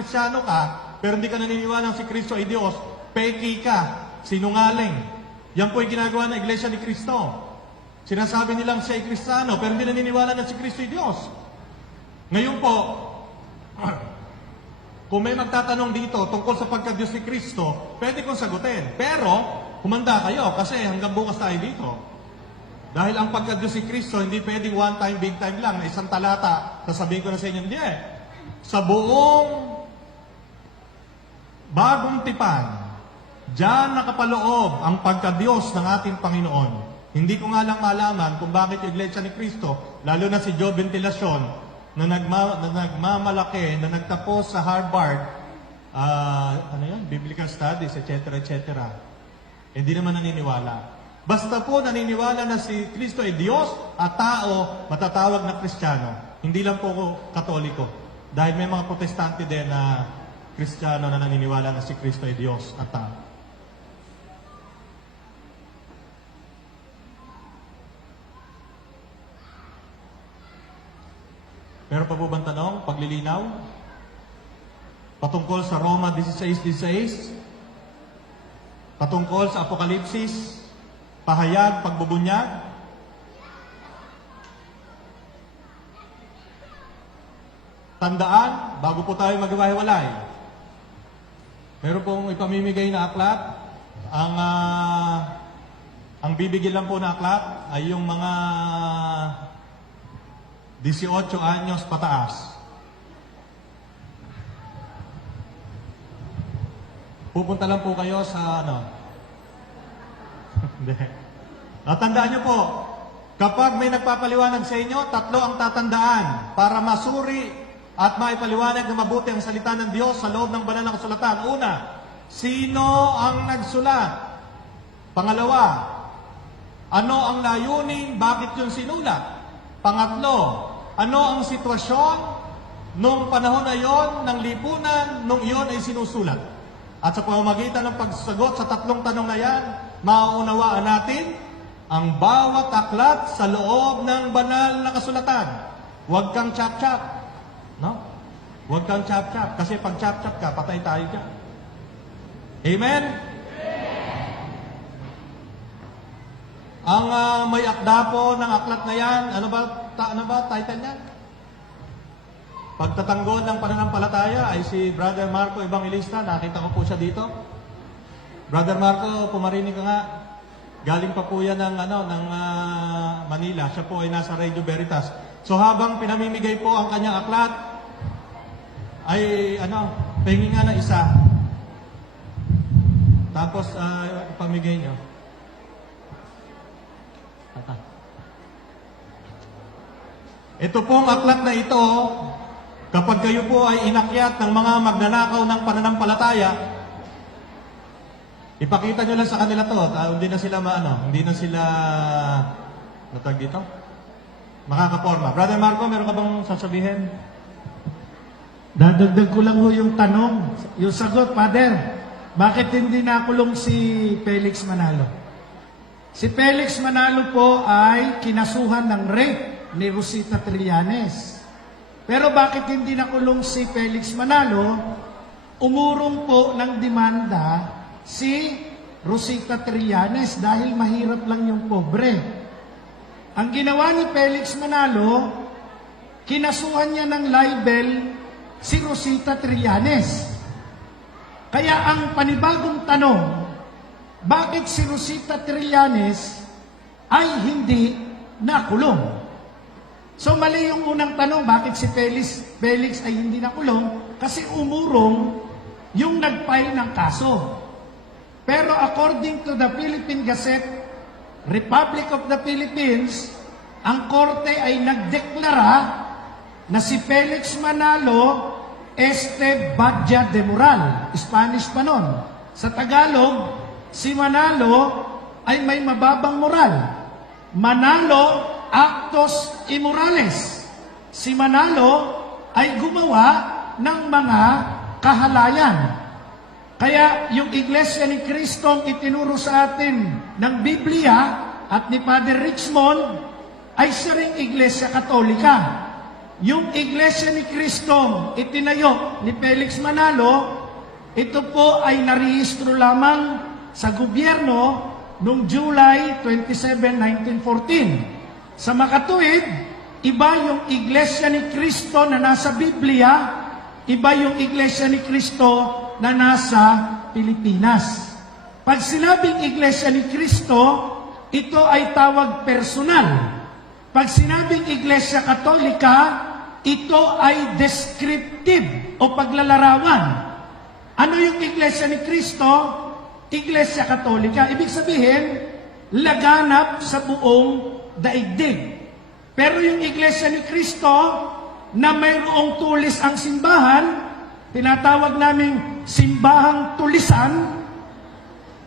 Kristiyano ka, pero hindi ka naniniwala si Kristo ay Diyos, peki ka, sinungaling. Yan po yung ginagawa ng Iglesia ni Kristo. Sinasabi nilang siya ay Kristiyano, pero hindi naniniwala na si Kristo ay Diyos. Ngayon po, kung may magtatanong dito tungkol sa pagka-Diyos ni Kristo, pwede kong sagutin. Pero, humanda kayo kasi hanggang bukas tayo dito. Dahil ang pagka-Diyos ni Kristo, hindi pwedeng one time, big time lang, na isang talata, sasabihin ko na sa inyo, hindi eh. Sa buong bagong tipan, diyan nakapaloob ang pagka-Diyos ng ating Panginoon. Hindi ko nga lang malaman kung bakit yung Iglesia ni Cristo, lalo na si Joe Ventilacion, na nagmamalaki, na nagtapos sa Harvard, Biblical Studies, etc., etc. Hindi naman naniniwala. Basta po naniniwala na si Kristo ay Diyos at tao, matatawag na Kristiyano. Hindi lang po Katoliko. Dahil may mga Protestante din na Kristiyano na naniniwala na si Kristo ay Diyos at tao. Meron pa po bang tanong? Paglilinaw? Patungkol sa Roma 16:16? Patungkol sa Apokalipsis? Pahayag, pagbubunyag? Tandaan, bago po tayo maghiwa-hiwalay, meron pong ipamimigay na aklat. Ang bibigyan lang po na aklat ay yung mga 18 anyos pataas. Pupunta lang po kayo sa Hindi. Tandaan nyo po, kapag may nagpapaliwanag sa inyo, 3 ang tatandaan para masuri at maipaliwanag na mabuti ang salita ng Diyos sa loob ng banal na kasulatan. Una, sino ang nagsulat? Pangalawa, ano ang layunin? Bakit yung sinulat? Pangatlo, ano ang sitwasyon nung panahon na yon ng lipunan nung iyon ay sinusulat? At sa pamamagitan ng pagsagot sa 3 tanong na yan, mauunawaan natin ang bawat aklat sa loob ng banal na kasulatan. Huwag kang chap-chap. No? Huwag kang chap-chap. Kasi pag chap-chap ka, patay tayo dyan. Amen? Ang may akda po ng aklat na yan, ano ba title niyan? Pagtatanggol ng pananampalataya ay si Brother Marco Evangelista. Nakita ko po siya dito. Brother Marco, pumarinig ka nga. Galing pa po yan ng Manila. Siya po ay nasa Radio Veritas. So habang pinamimigay po ang kanyang aklat, ay pahingi nga na isa. Tapos pamigay nyo. Ito pong aklat na ito, kapag kayo po ay inakyat ng mga magnanakaw ng pananampalataya, ipakita nyo lang sa kanila to. Hindi na sila hindi na sila natag dito? Makakaporma. Brother Marco, meron ka bang sasabihin? Dadagdag ko lang ho yung tanong, yung sagot, Father. Bakit hindi nakulong si Felix Manalo? Si Felix Manalo po ay kinasuhan ng rape ni Rosita Trillanes. Pero bakit hindi nakulong si Felix Manalo? Umurong po ng demanda si Rosita Trillanes dahil mahirap lang yung pobre. Ang ginawa ni Felix Manalo, kinasuhan niya ng libel si Rosita Trillanes. Kaya ang panibagong tanong, bakit si Rosita Trillanes ay hindi nakulong? So mali yung unang tanong, bakit si Felix ay hindi nakulong? Kasi umurong yung nag-file ng kaso. Pero according to the Philippine Gazette, Republic of the Philippines, ang korte ay nagdeklara na si Felix Manalo Badja de Moral. Spanish pa nun. Sa Tagalog, si Manalo ay may mababang moral. Manalo actos immorales. Si Manalo ay gumawa ng mga kahalayan. Kaya yung Iglesia ni Cristo ang itinuro sa atin ng Biblia at ni Father Richmond ay siya ring Iglesia Katolika. yung Iglesia ni Cristo itinayo ni Felix Manalo, ito po ay narehistro lamang sa gobyerno noong July 27, 1914. Sa makatuwid, iba yung Iglesia ni Cristo na nasa Biblia, iba yung Iglesia ni Cristo na nasa Pilipinas. Pag sinabing Iglesia ni Cristo, ito ay tawag personal. Pag sinabing Iglesia Katolika, ito ay descriptive o paglalarawan. Ano yung Iglesia ni Cristo? Iglesia Katolika. Ibig sabihin, laganap sa buong daigdig. Pero yung Iglesia ni Cristo, na mayroong tulis ang simbahan, tinatawag naming simbahang tulisan,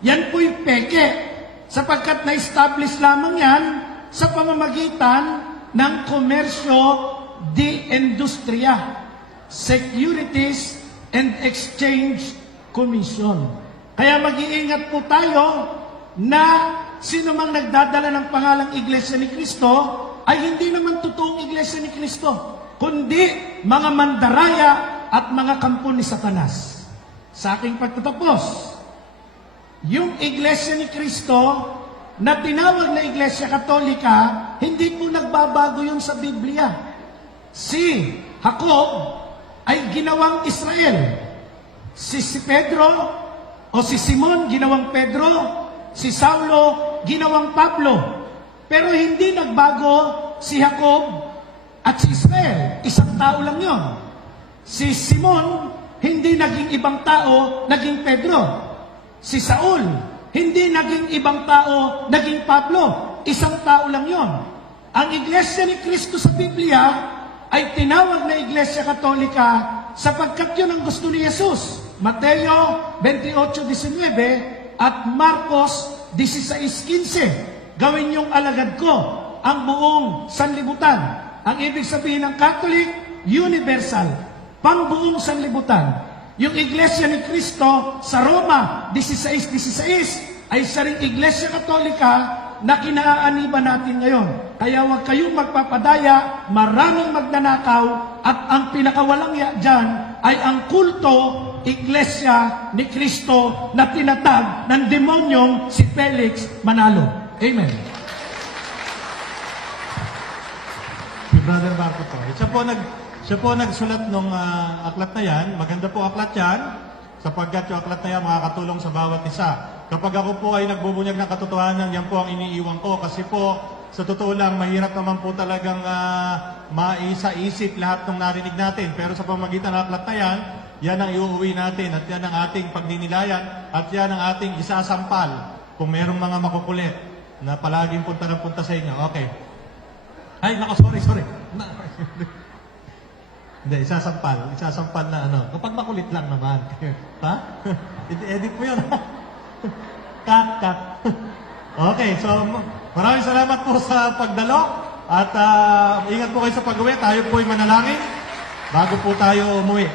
yan po'y peke. Sapagkat na-establish lamang yan sa pamamagitan ng komersyo di Industria, Securities and Exchange Commission. Kaya mag-iingat po tayo na sino mang nagdadala ng pangalang Iglesia ni Cristo ay hindi naman totoong Iglesia ni Cristo, kundi mga mandaraya at mga kampo ni Satanas. Sa aking pagtatapos, yung Iglesia ni Cristo na tinawag na Iglesia Katolika, hindi po nagbabago yun sa Biblia. Si Jacob ay ginawang Israel. Si Pedro o si Simon ginawang Pedro. Si Saulo ginawang Pablo. Pero hindi nagbago si Jacob at si Israel. Isang tao lang yon. Si Simon hindi naging ibang tao, naging Pedro. Si Saul hindi naging ibang tao, naging Pablo. Isang tao lang yon. Ang Iglesia ni Cristo sa Biblia ay tinawag na Iglesia Katolika sapagkat yun ang gusto ni Jesus. Mateo 28:19 at Marcos 16:15. Gawin niyong alagad ko ang buong sanlibutan. Ang ibig sabihin ng Catholic, universal, pangbuong sanlibutan. Yung Iglesia ni Cristo sa Roma 16:16 ay isa ring Iglesia Katolika na kinaaaniba natin ngayon. Kaya huwag kayong magpapadaya, maraming magnanakaw, at ang pinakawalang dyan ay ang kulto, Iglesia ni Cristo na tinatag ng demonyong si Felix Manalo. Amen. Si Brother Marco po. Siya po nagsulat ng aklat na yan. Maganda po aklat yan, sapagkat yung aklat na yan makakatulong sa bawat isa. Kapag ako po ay nagbubunyag ng katotohanan, yan po ang iniiwan ko. Kasi po, sa totoo lang, mahirap naman po talagang maisa-isip lahat ng narinig natin. Pero sa pamagitan ng aklat na yan, yan ang iuuwi natin at yan ang ating pagdinilayan at yan ang ating isasampal kung merong mga makukulit na palaging punta ng punta sa inyo. Okay. Ay, nako, sorry. Hindi, isasampal na ano. Kapag makulit lang naman. Ha? Edit mo yun. Cut. Okay, so maraming salamat po sa pagdalo at ingat po kayo sa pag-uwi. Tayo po ay manalangin bago po tayo umuwi.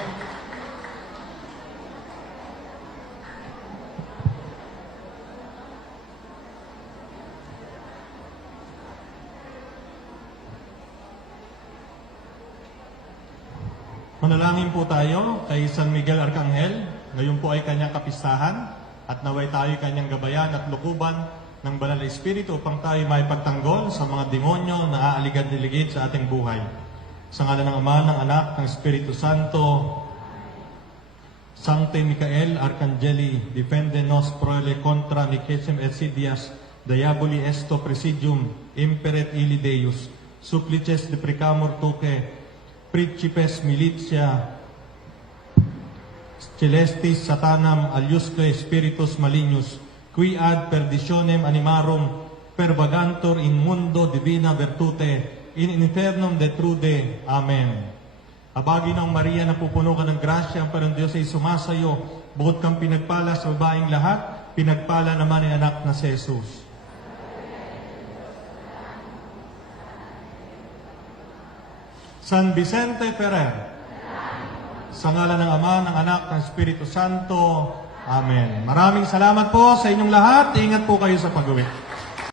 Manalangin po tayo kay San Miguel Arcangel. Ngayon po ay kanyang kapistahan at naway tayo kanyang gabayan at lukuban ng banal na Espiritu upang tayo may pagtanggol sa mga demonyo na aaligid-ligid sa ating buhay. Sa ngalan ng Ama, ng Anak, ng Espiritu Santo, Sancte Michael Arcangeli, defende nos proele contra nicesem et sidias, diaboli esto presidium, imperet illi Deus, supplices deprecamur tuque, principes militia, celestis satanam aliusque spiritus malignos, qui ad perditionem animarum pervagantur in mundo divina virtute, in infernum detrude. Amen. Abagi ng Maria na pupuno ka ng grasya, ang parang Diyos ay sumasayo, bukod kang pinagpala sa babaeng lahat, pinagpala naman ang anak na si Jesus. San Vicente Ferrer, sa ngalan ng Ama, ng Anak, ng Espiritu Santo. Amen. Maraming salamat po sa inyong lahat. Ingat po kayo sa pag-uwi.